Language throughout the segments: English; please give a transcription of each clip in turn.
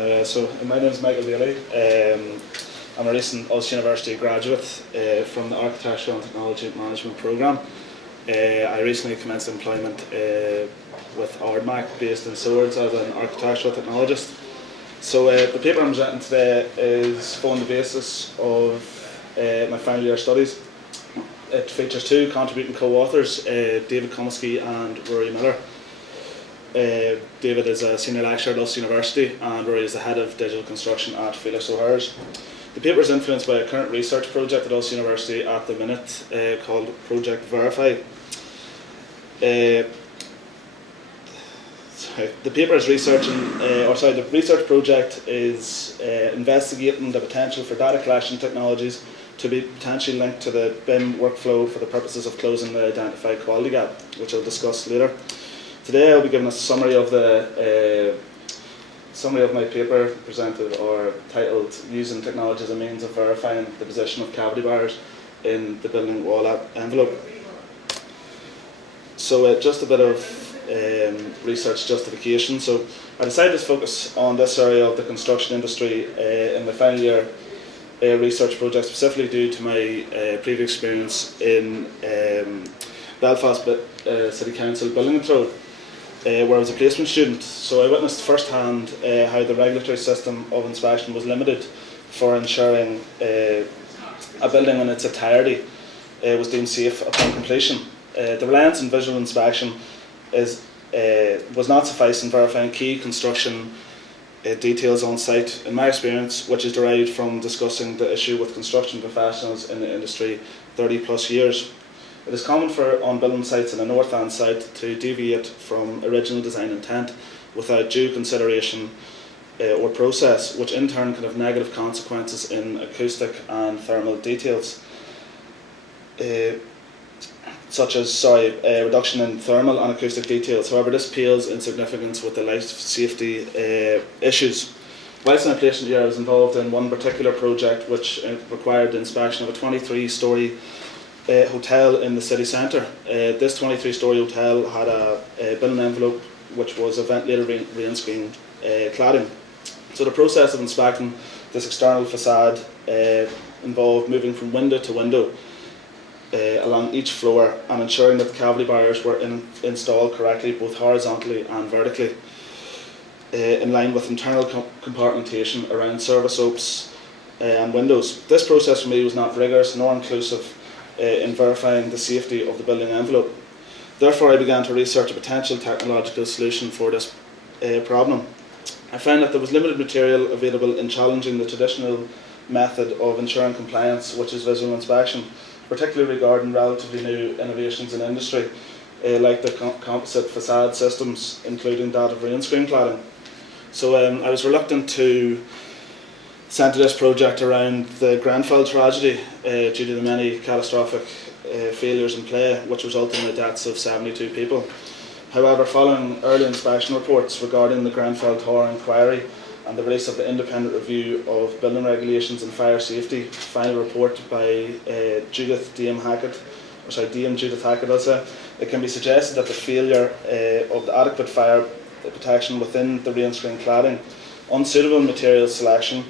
My name is Michael Daly. I'm a recent Ulster University graduate from the Architectural and Technology Management programme. I recently commenced employment with Ardmac based in Swords as an architectural technologist. So the paper I'm presenting today is forming the basis of my final year studies. It features two contributing co-authors, David Comiskey and Rory Miller. David is a senior lecturer at Ulster University and Rory is the head of digital construction at Felix O'Hara's. The paper is influenced by a current research project at Ulster University at the minute called Project Verify. The research project is investigating the potential for data collection technologies to be potentially linked to the BIM workflow for the purposes of closing the identified quality gap, which I'll discuss later. Today I'll be giving a summary of my paper presented or titled "Using Technology as a Means of Verifying the Position of Cavity Barriers in the Building Wall Envelope." So just a bit of research justification. So I decided to focus on this area of the construction industry in my final year research project, specifically due to my previous experience in Belfast City Council Building Control, where I was a placement student. So I witnessed firsthand how the regulatory system of inspection was limited for ensuring a building in its entirety was deemed safe upon completion. The reliance on visual inspection was not suffice in verifying key construction details on site, in my experience, which is derived from discussing the issue with construction professionals in the industry 30 plus years. It is common on building sites in the north and south to deviate from original design intent without due consideration or process, which in turn can have negative consequences in acoustic and thermal details, such as reduction in thermal and acoustic details. However, this pales in significance with the life safety issues. Whilst in my placement year, I was involved in one particular project which required the inspection of a 23-storey hotel in the city centre. This 23-storey hotel had a building envelope which was a ventilator rain screen cladding. So the process of inspecting this external facade involved moving from window to window along each floor and ensuring that the cavity barriers were installed correctly, both horizontally and vertically, in line with internal compartmentation around service opes and windows. This process for me was not rigorous nor inclusive in verifying the safety of the building envelope. Therefore, I began to research a potential technological solution for this problem. I found that there was limited material available in challenging the traditional method of ensuring compliance, which is visual inspection, particularly regarding relatively new innovations in industry, like the composite facade systems, including that of rain screen cladding. So I was reluctant to centre this project around the Grenfell tragedy due to the many catastrophic failures in play, which resulted in the deaths of 72 people. However, following early inspection reports regarding the Grenfell Tower inquiry and the release of the independent review of building regulations and fire safety, final report by Dame Judith Hackett, it can be suggested that the failure of the adequate fire protection within the rain screen cladding, unsuitable material selection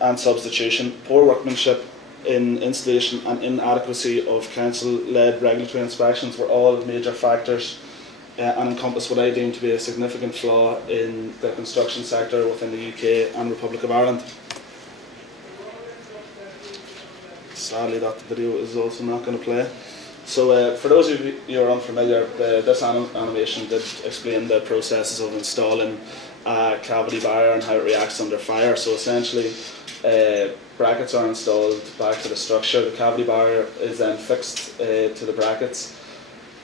and substitution, poor workmanship in installation and inadequacy of council-led regulatory inspections were all major factors and encompass what I deem to be a significant flaw in the construction sector within the UK and Republic of Ireland. Sadly, that video is also not going to play. So for those of you who are unfamiliar, this animation did explain the processes of installing a cavity barrier and how it reacts under fire. So essentially, brackets are installed back to the structure. The cavity barrier is then fixed to the brackets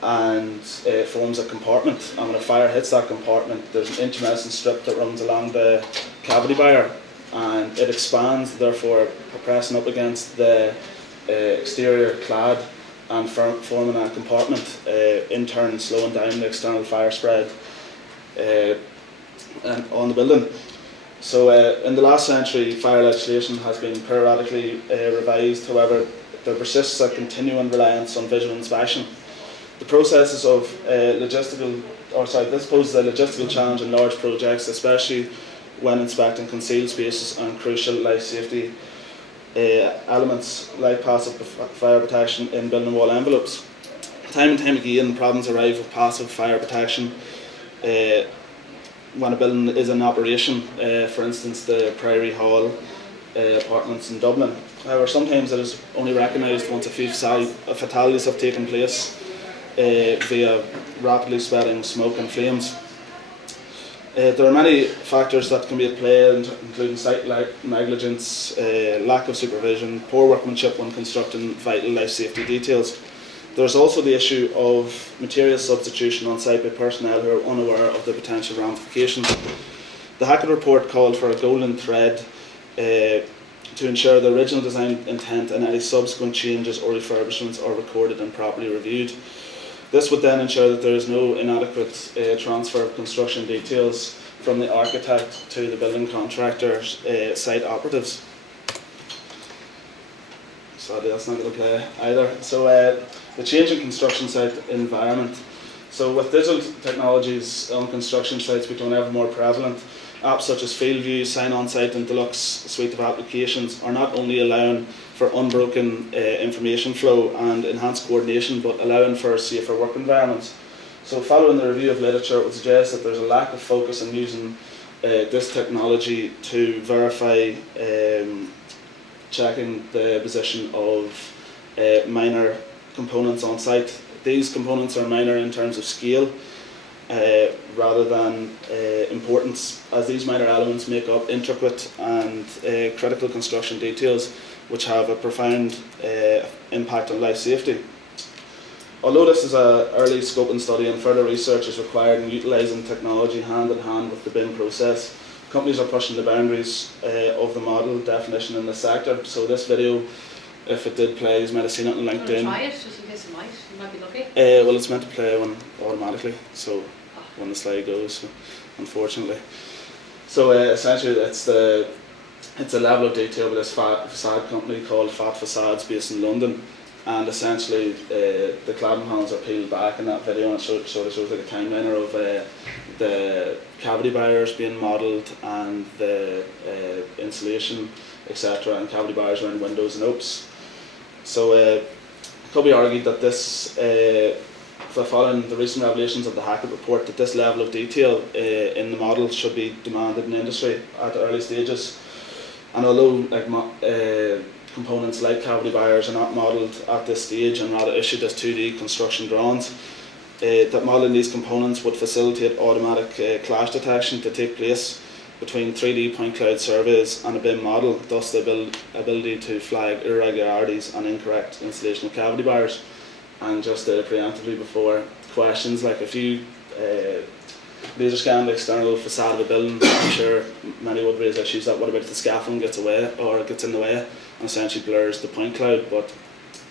and forms a compartment, and when a fire hits that compartment, there's an intumescent strip that runs along the cavity barrier and it expands, therefore pressing up against the exterior clad and forming a compartment, in turn slowing down the external fire spread on the building. So in the last century, fire legislation has been periodically revised. However, there persists a continuing reliance on visual inspection. The processes of this poses a logistical challenge in large projects, especially when inspecting concealed spaces and crucial life safety elements like passive fire protection in building wall envelopes. Time and time again, problems arise with passive fire protection when a building is in operation, for instance the Priory Hall apartments in Dublin. However, sometimes it is only recognised once a few fatalities have taken place via rapidly spreading smoke and flames. There are many factors that can be at play, including site negligence, lack of supervision, poor workmanship when constructing vital life safety details. There is also the issue of material substitution on site by personnel who are unaware of the potential ramifications. The Hackett report called for a golden thread to ensure the original design intent and any subsequent changes or refurbishments are recorded and properly reviewed. This would then ensure that there is no inadequate transfer of construction details from the architect to the building contractor's site operatives. Sadly, that's not going to play either. So the changing construction site environment. So with digital technologies on construction sites becoming ever more prevalent, apps such as Field View, Sign On Site and Deluxe suite of applications are not only allowing for unbroken information flow and enhanced coordination, but allowing for safer work environments. So following the review of literature, it would suggest that there's a lack of focus on using this technology to verify checking the position of minor components on site. These components are minor in terms of scale rather than importance, as these minor elements make up intricate and critical construction details which have a profound impact on life safety. Although this is an early scoping study and further research is required in utilising technology hand in hand with the BIM process, companies are pushing the boundaries of the model definition in the sector. So this video, if it did play, you might have seen it on LinkedIn. Try it, just in case it might. You might be lucky. Well, it's meant to play automatically, so when the slide goes, unfortunately. So essentially, it's a level of detail with this facade company called Fat Facades, based in London, and essentially the cladding panels are peeled back in that video, and it shows like a timeliner of the cavity barriers being modelled and the insulation, etc., and cavity barriers around windows and opes. So it could be argued that this, following the recent revelations of the Hackett report, that this level of detail in the model should be demanded in industry at the early stages. And although components like cavity barriers are not modelled at this stage and rather issued as 2D construction drawings, that modelling these components would facilitate automatic clash detection to take place between 3D point cloud surveys and a BIM model, thus the ability to flag irregularities and incorrect installation of cavity barriers. And just preemptively before questions, like if you laser scan the external facade of a building, I'm sure many would raise issues that what about if the scaffolding gets away or gets in the way and essentially blurs the point cloud. But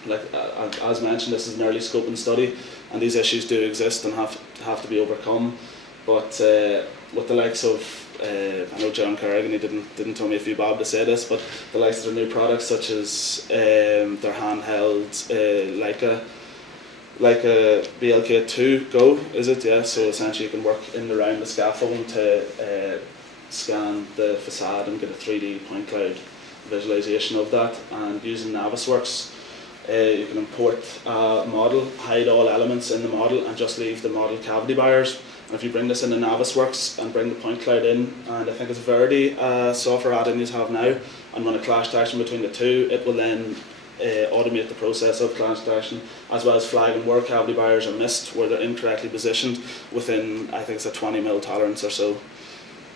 like as mentioned, this is an early scoping study and these issues do exist and have to be overcome. But with the likes of I know John Kerrigan, he didn't tell me if you Bob to say this, but the likes of their new products such as their handheld like a BLK2 Go, is it? Yeah, so essentially you can work in and around the scaffolding to scan the facade and get a 3D point cloud visualization of that. And using Navisworks, you can import a model, hide all elements in the model and just leave the model cavity barriers. And if you bring this into Navisworks and bring the point cloud in, and I think it's Verdi software add-in you have now, and run a clash detection between the two, it will then automate the process of clash detection, as well as flagging where cavity barriers are missed, where they're incorrectly positioned within, I think it's a 20 mil tolerance or so.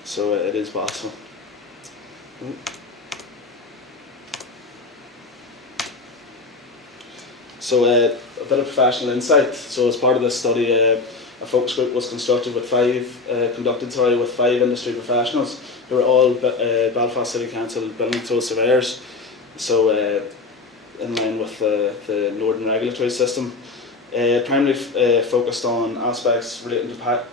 So it is possible. So a bit of professional insight. So as part of this study, a focus group was conducted with five industry professionals who are all Belfast City Council building control surveyors. So in line with the Northern regulatory system, primarily focused on aspects relating to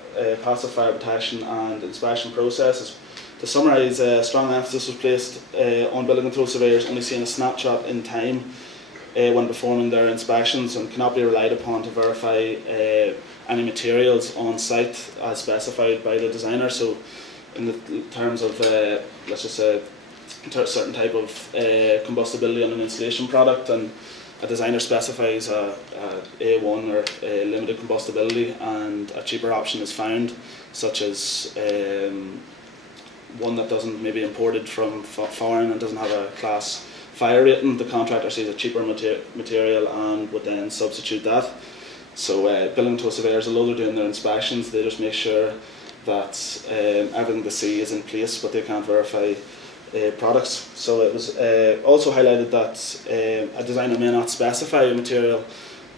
passive fire protection and inspection processes. To summarise, strong emphasis was placed on building control surveyors only seeing a snapshot in time when performing their inspections and cannot be relied upon to verify any materials on site as specified by the designer. So in the terms of, let's just say, certain type of combustibility on an insulation product, and a designer specifies a A1 or a limited combustibility, and a cheaper option is found, such as one that doesn't maybe imported from foreign and doesn't have a class fire rating. The contractor sees a cheaper material and would then substitute that. So building control surveyors, although they're doing their inspections, they just make sure that everything they see is in place, but they can't verify products. So it was also highlighted that a designer may not specify a material,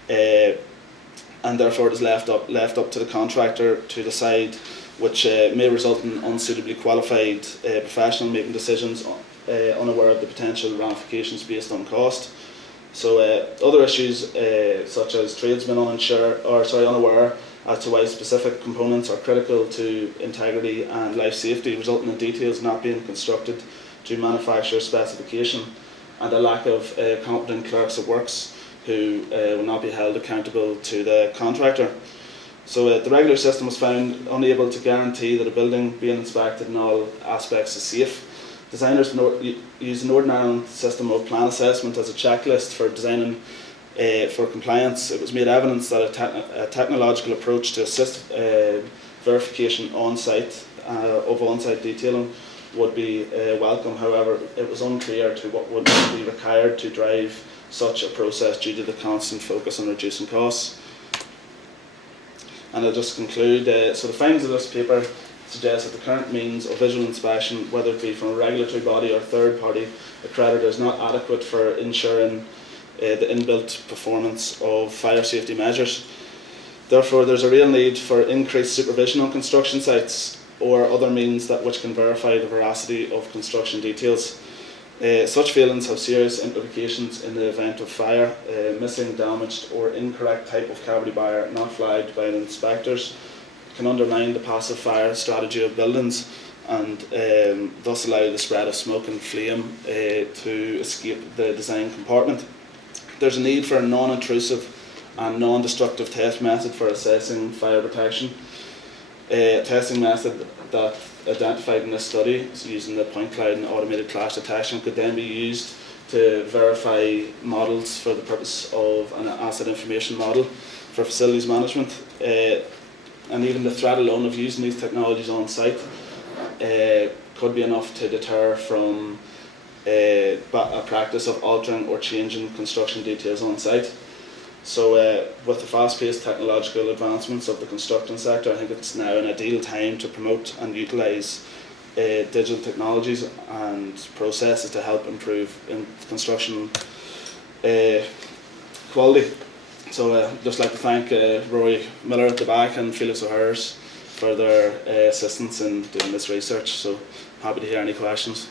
and therefore it is left up to the contractor to decide, which may result in unsuitably qualified professional making decisions unaware of the potential ramifications based on cost. So other issues such as tradesmen unaware as to why specific components are critical to integrity and life safety, resulting in details not being constructed to manufacturer specification, and a lack of competent clerks of works who will not be held accountable to the contractor. So the regular system was found unable to guarantee that a building being inspected in all aspects is safe. Designers use the Northern Ireland system of plan assessment as a checklist for designing for compliance. It was made evidence that a technological approach to assist verification on-site of on-site detailing would be welcome. However, it was unclear to what would be required to drive such a process due to the constant focus on reducing costs. And I'll just conclude, so the findings of this paper suggest that the current means of visual inspection, whether it be from a regulatory body or third party accreditor, is not adequate for ensuring the inbuilt performance of fire safety measures. Therefore, there's a real need for increased supervision on construction sites or other means which can verify the veracity of construction details. Such failings have serious implications in the event of fire. Missing, damaged or incorrect type of cavity bar not flagged by the inspectors can undermine the passive fire strategy of buildings, and thus allow the spread of smoke and flame to escape the design compartment. There's a need for a non-intrusive and non-destructive test method for assessing fire protection. A testing method that identified in this study, so using the point cloud and automated clash detection, could then be used to verify models for the purpose of an asset information model for facilities management. And even the threat alone of using these technologies on site could be enough to deter from a practice of altering or changing construction details on site. So with the fast-paced technological advancements of the construction sector, I think it's now an ideal time to promote and utilise digital technologies and processes to help improve in construction quality. So I'd just like to thank Rory Miller at the back and Felix O'Hara's for their assistance in doing this research. So happy to hear any questions.